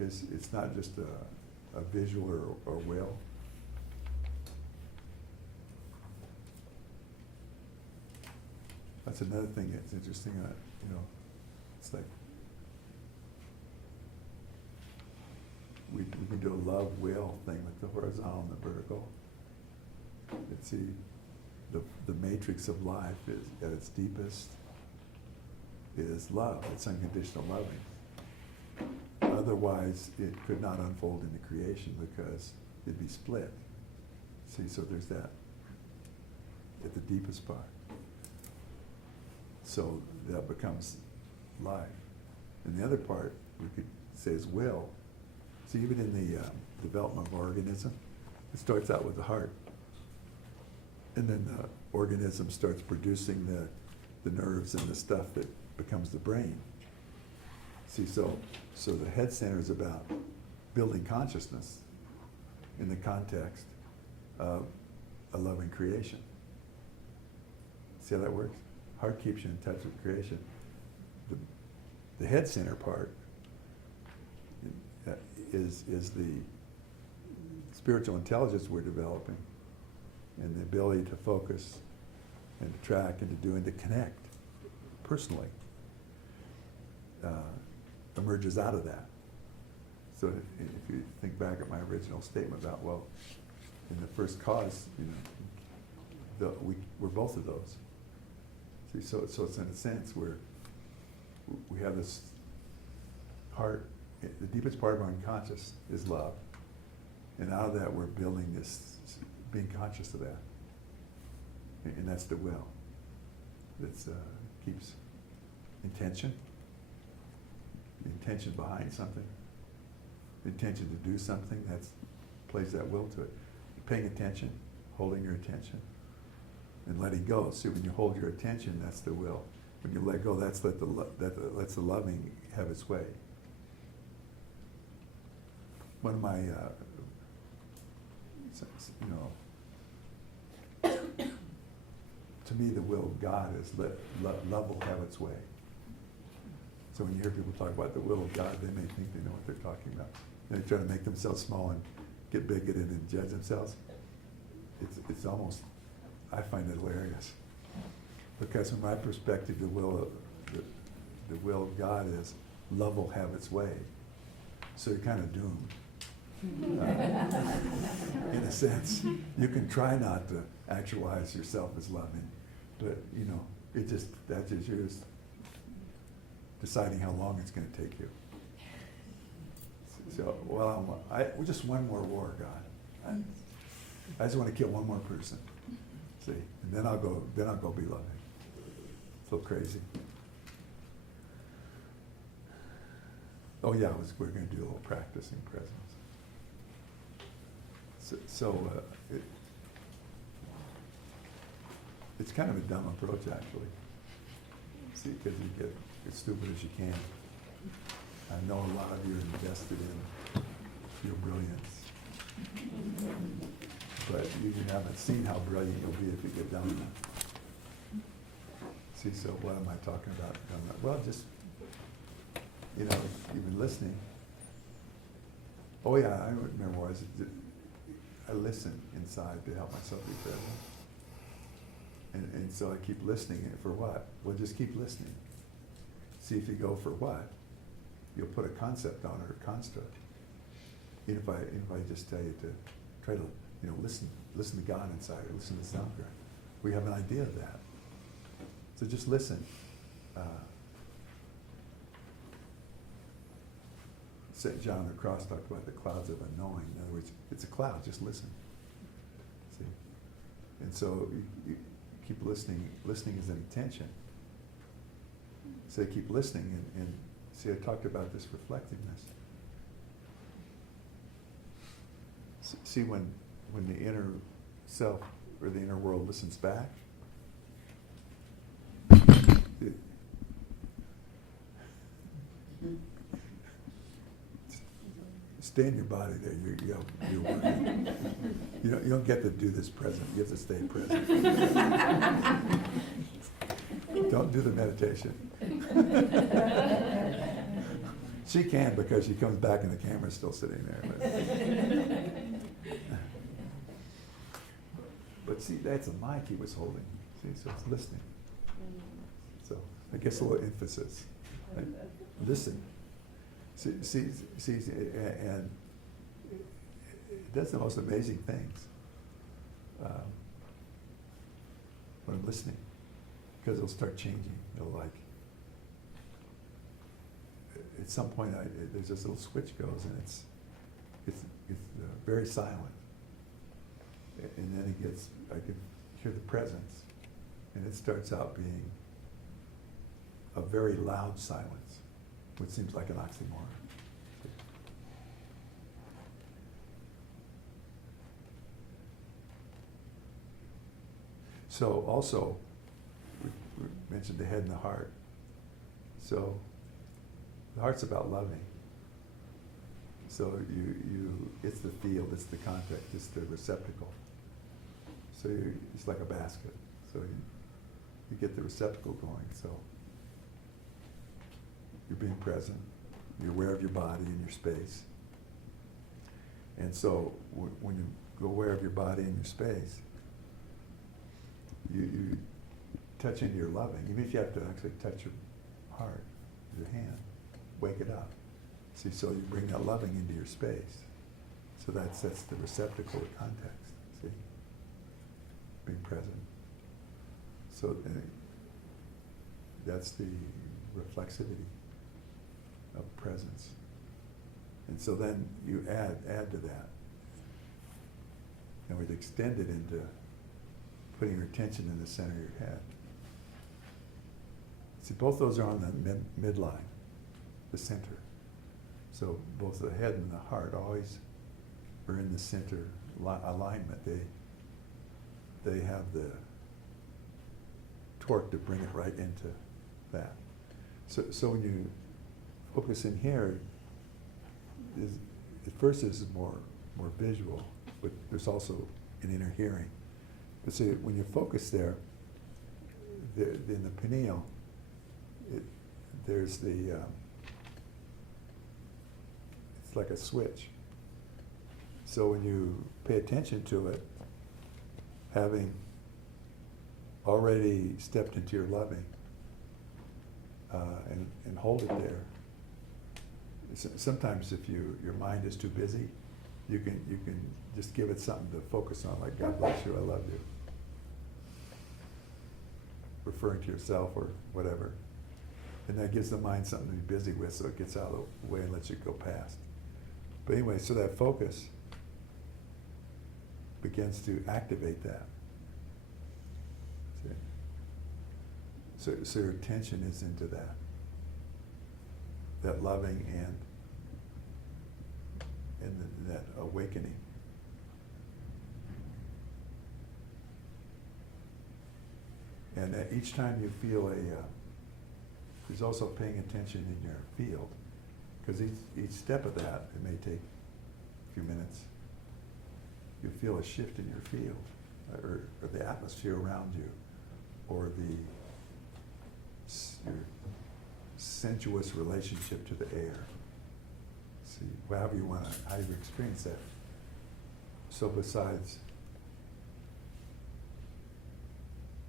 is it's not just a visual or will. That's another thing that's interesting. It's like we can do a love-will thing, like the horizontal and the vertical. But see, the matrix of life is at its deepest is love. It's unconditional loving. Otherwise, it could not unfold into creation because it'd be split. See, so there's that at the deepest part. So that becomes life. And the other part, we could say, is will. See, even in the development of organism, it starts out with the heart. And then the organism starts producing the nerves and the stuff that becomes the brain. See, so the head center is about building consciousness in the context of a loving creation. See how that works? Heart keeps you in touch with creation. The head center part is the spiritual intelligence we're developing, and the ability to focus and to track and to do and to connect personally emerges out of that. So if you think back at my original statement about, well, in the first cause, we're both of those. See, so it's in a sense where we have this heart, the deepest part of our unconscious is love. And out of that we're building this, being conscious of that. And that's the will. That keeps intention, the intention behind something, the intention to do something, that plays that will to it. Paying attention, holding your attention, and letting go. See, when you hold your attention, that's the will. When you let go, that lets the loving have its way. One of my, to me, the will of God is let love will have its way. So when you hear people talk about the will of God, they may think they know what they're talking about. And they try to make themselves small and get bigoted and judge themselves. It's almost, I find it hilarious. Because from my perspective, the will of God is love will have its way. So you're kind of doomed. In a sense, you can try not to actualize yourself as loving, but that's just yours deciding how long it's going to take you. So, well, well, just one more war, God. I just want to kill one more person. See, and then I'll go be loving. It's a little crazy. Oh yeah, we're going to do a little practicing presence. It's kind of a dumb approach, actually. See, because you get as stupid as you can. I know a lot of you are invested in your brilliance, but you haven't seen how brilliant you'll be if you get dumb enough. See, so what am I talking about? Well, just, you've been listening. Oh yeah, I remember what I listen inside to help myself be present. And so I keep listening. And for what? Well, just keep listening. See if you go for what? You'll put a concept on it or construct. Even if I just tell you to try to, listen to God inside or listen to sound ground. We have an idea of that. So just listen. St. John of the Cross talked about the clouds of unknowing. In other words, it's a cloud, just listen. See? And so you keep listening. Listening is an intention. So keep listening and see, I talked about this reflectiveness. See, when the inner self or the inner world listens back, stay in your body there. You're working. You don't get to do this present. You have to stay present. Don't do the meditation. She can, because she comes back and the camera's still sitting there. But see, that's a mic he was holding. See, so it's listening. So I guess a little emphasis. Right? Listen. See, and it does the most amazing things when I'm listening, because it'll start changing. It'll at some point, there's this little switch goes, and it's very silent, and then I can hear the presence, and it starts out being a very loud silence, which seems like an oxymoron. So also, we mentioned the head and the heart. So the heart's about loving. So it's the field, it's the context, it's the receptacle. So it's like a basket. So you get the receptacle going. So you're being present. You're aware of your body and your space. And so when you go aware of your body and your space, you touch into your loving. Even if you have to actually touch your heart, your hand, wake it up. See, so you bring that loving into your space. So that sets the receptacle of context. See, being present. So that's the reflexivity of presence. And so then you add to that. And we'd extend it into putting your attention in the center of your head. See, both those are on the midline, the center. So both the head and the heart always are in the center alignment. They have the torque to bring it right into that. So when you focus in here, at first this is more visual, but there's also an inner hearing. But see, when you focus there, in the pineal, there's it's like a switch. So when you pay attention to it, having already stepped into your loving, and hold it there. Sometimes if your mind is too busy, you can just give it something to focus on, like God bless you, I love you. Referring to yourself or whatever. And that gives the mind something to be busy with, so it gets out of the way and lets you go past. But anyway, so that focus begins to activate that. See? So your attention is into that loving and that awakening. And each time you feel there's also paying attention in your field, because each step of that, it may take a few minutes, you feel a shift in your field, or the atmosphere around you, or your sensuous relationship to the air. See, however you want to, how you experience that. So besides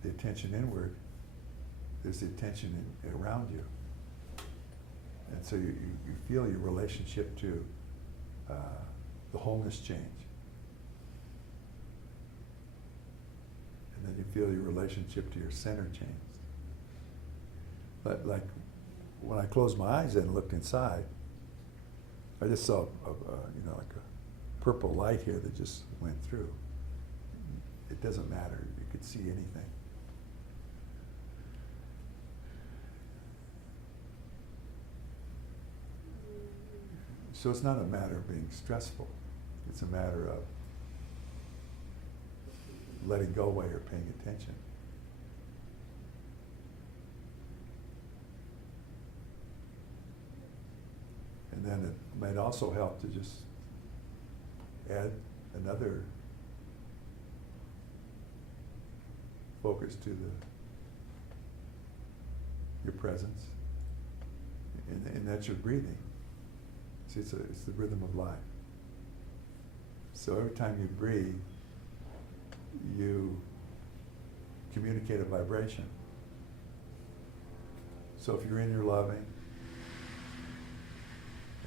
the attention inward, there's the attention around you. And so you feel your relationship to the wholeness change. And then you feel your relationship to your center change. But like when I closed my eyes and looked inside, I just saw like a purple light here that just went through. It doesn't matter, you could see anything. So it's not a matter of being stressful. It's a matter of letting go while you're paying attention. And then it might also help to just add another focus to your presence, and that's your breathing. See, it's the rhythm of life. So every time you breathe, you communicate a vibration. So if you're in your loving,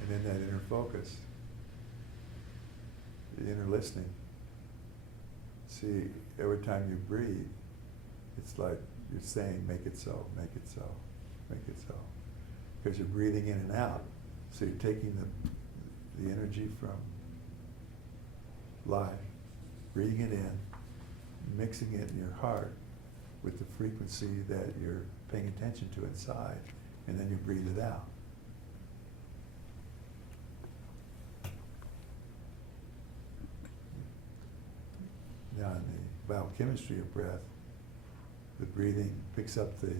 and in that inner focus, the inner listening, see, every time you breathe, it's like you're saying, make it so, make it so, make it so. Because you're breathing in and out. So you're taking the energy from life, breathing it in, mixing it in your heart with the frequency that you're paying attention to inside, and then you breathe it out. Now in the biochemistry of breath, the breathing picks up the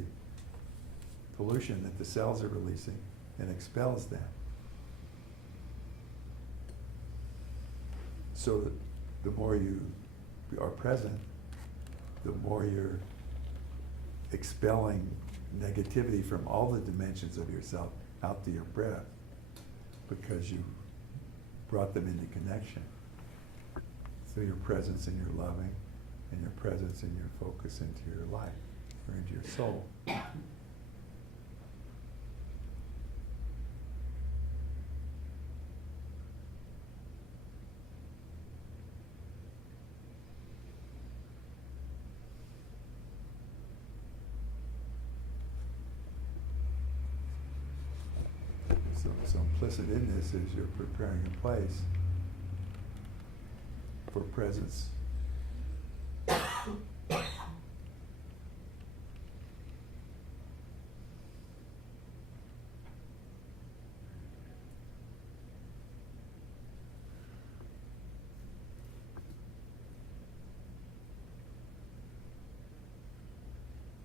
pollution that the cells are releasing and expels that. So that the more you are present, the more you're expelling negativity from all the dimensions of yourself out to your breath, because you brought them into connection. So your presence and your loving, and your presence and your focus into your life, or into your soul. So implicit in this is you're preparing a place for presence.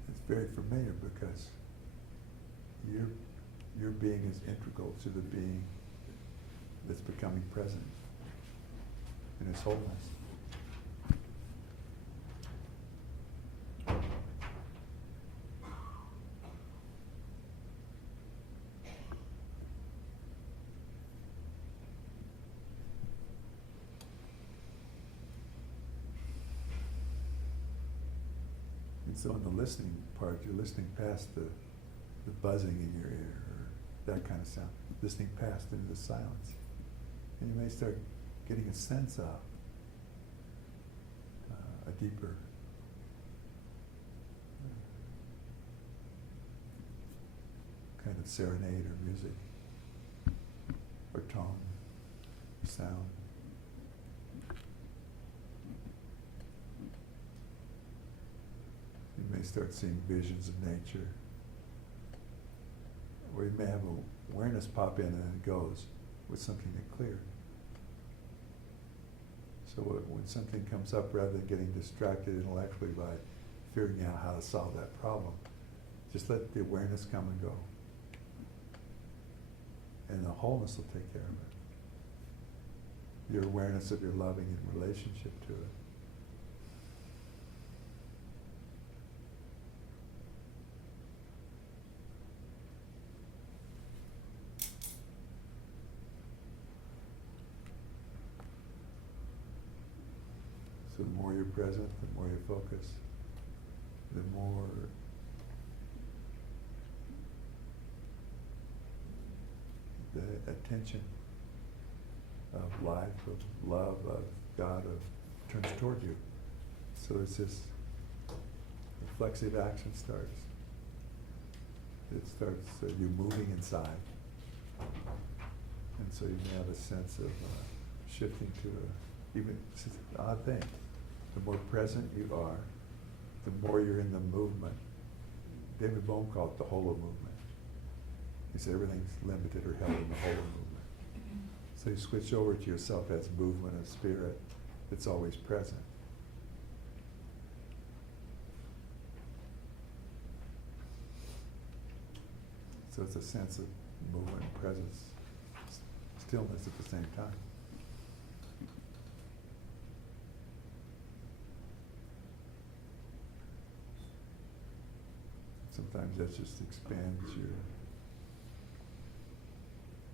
It's very familiar because your being is integral to the being that's becoming present in its wholeness. And so in the listening part, you're listening past the buzzing in your ear, or that kind of sound, listening past into the silence. And you may start getting a sense of a deeper kind of serenade or music or tone, sound. You may start seeing visions of nature. Or you may have awareness pop in and then it goes with something that clear. So when something comes up, rather than getting distracted intellectually by figuring out how to solve that problem, just let the awareness come and go. And the wholeness will take care of it. Your awareness of your loving in relationship to it. So the more you're present, the more you focus, the more the attention of life, of love, of God, turns toward you. So it's this reflexive action starts. It starts you moving inside. And so you may have a sense of shifting to even, it's an odd thing. The more present you are, the more you're in the movement. David Bohm called it the holo movement. He said everything's limited or held in the holo movement. So you switch over to yourself as movement of spirit that's always present. So it's a sense of movement and presence, stillness at the same time. Sometimes that just expands your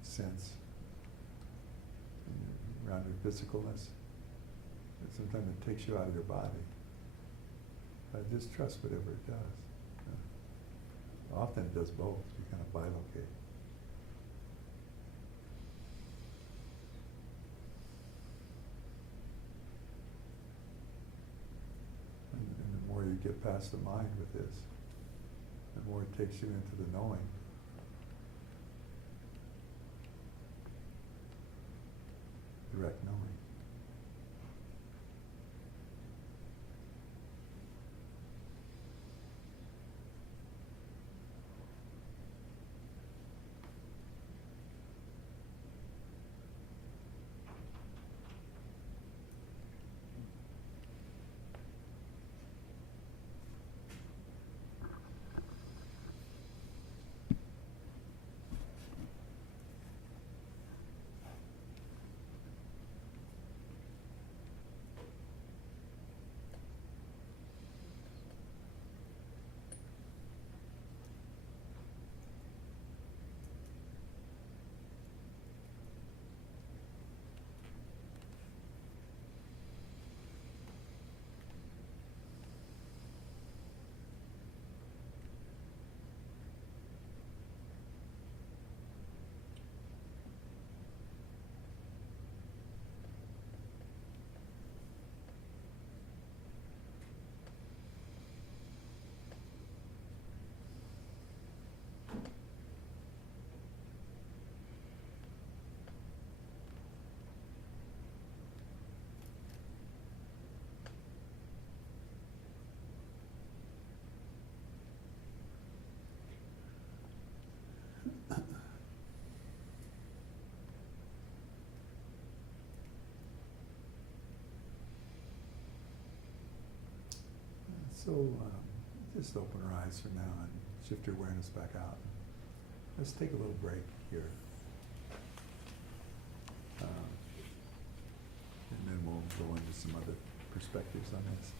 sense around your physicalness. And sometimes it takes you out of your body. Just trust whatever it does. Often it does both. You kind of bilocate. And the more you get past the mind with this, the more it takes you into the knowing. Direct knowing. So just open our eyes for now and shift your awareness back out. Let's take a little break here. And then we'll go into some other perspectives on this.